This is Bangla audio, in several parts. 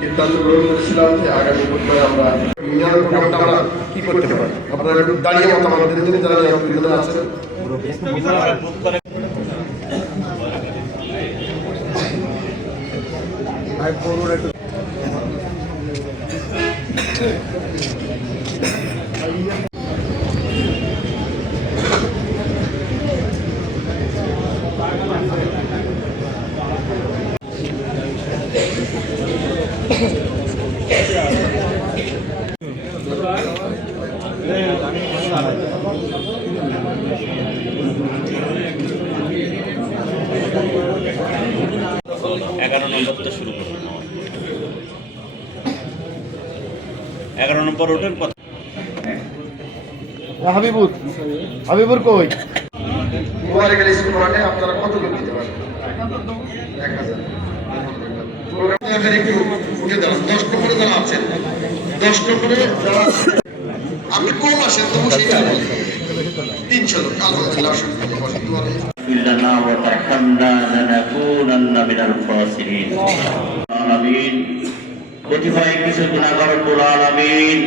সিদ্ধান্ত গ্রহণ করেছিলাম যে আগামী বুধবার আমরা ইউনিয়ন প্রোগ্রামটা আমরা কি করতে পারি? আপনারা একটু দাঁড়িয়ে মতামত দিন তিনি যারা আছেন এগারো নম্বরটা শুরু করুন। এগারো নম্বর ওঠেন কথা। হাবিবুর। হাবিবুর কই? স্কুল আপনারা কত লোক দিতে পারবেন? এক হাজার। প্রোগ্রামটা আপনারা একটু উঠে দাঁড়ান দশ নম্বরে যারা আছেন দশ নম্বরে যারা আছেন, আপনি কম আসেন তবু সেটা বলেন। তিনশো লোক আলহামদুলিল্লাহ অসংখ্য ধন্যবাদ। দোয়া রইল। لنا وترحمنا لنكونن من الخاسرين আলামিন কতিপয় কিছু গুণাগার রব্বুল আলামিন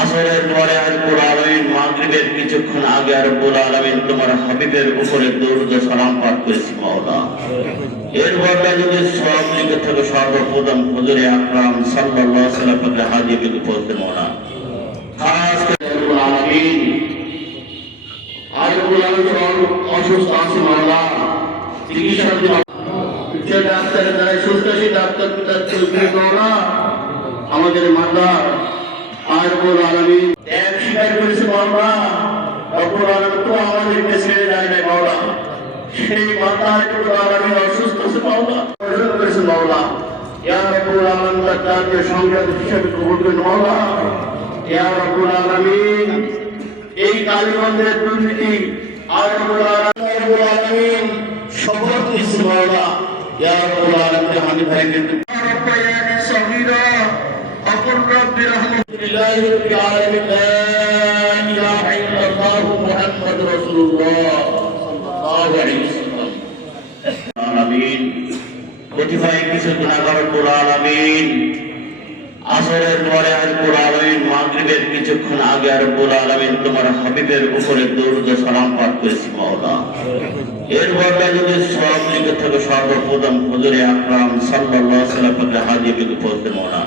আসরের পরে আর রব্বুল আলামিন মাগরিবের কিছুক্ষণ আগে আর রব্বুল আলামিন তোমার হাবিবের উপরে দরুদ ও সালাম পাঠ করেছি মাওলা এর বদলে যদি সব দিকে সর্বপ্রথম হুজুরে আকরাম সাল্লাল্লাহু আলাইহি ওয়াসাল্লামের হাজিকে পৌঁছতে মাওলা খাস আলামিন আজকুল অসুস্থ আছে মামলা চিকিৎসা যে ডাক্তার দ্বারা সুস্থ, সেই ডাক্তার চৌধুরী মামলা আমাদের মাতা আজকুল আলমী ত্যাগ স্বীকার করেছে মামলা অকুল আলম তো আমাদেরকে ছেড়ে যায় নাই মাওলা সেই মাতা আজকুল আলমী অসুস্থ আছে করেছে মাওলা। ইয়া রব্বুল আলম তার ডাককে সংখ্যা হিসাবে কবুল করেন, মাওলা। ইয়া রব্বুল আলমিন, এই কালীগঞ্জের দুর্নীতি আর রব্বুল আলামিন আলামিন শপথ নিচ্ছি, মাওলা। ইয়া রব্বুল আলামিন হানি ভাইকে সগীরা অপর রব্বি আলামিন ওয়াসাল্লাম আলামিন কতিপয় কিছু গুণাগার রব্বুল আলামিন আসরের পরে রব্বুল আলামিন মাগরিবের কিছুক্ষণ আগে আর রব্বুল আলামিন তোমার হাবিবের উপরে দরুদ সালাম পাঠ করেছি মাওলা এর বদলে যদি সব দিকে থেকে সর্বপ্রথম হুজুরে আকরাম সাল্লাল্লাহু আলাইহি ওয়াসাল্লামের হাজিকে পৌঁছতে মাওলা